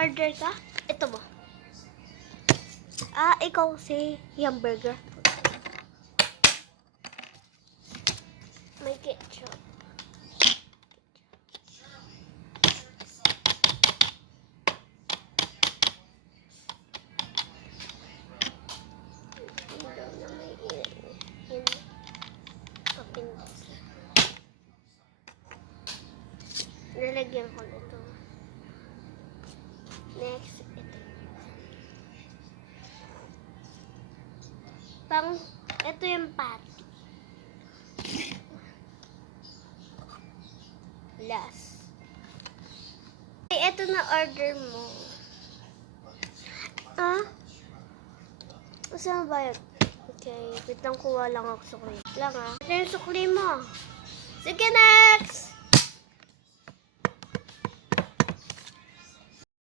order ka? Ito mo. Ikaw si hamburger. May ketchup. Nalagyan ko nito. Next, ito. Ito yung patty. Last. Ito na order mo. Saan ba yun? Okay, wait lang, kuha lang ako sukli. Ito yung sukli mo. Sige, next!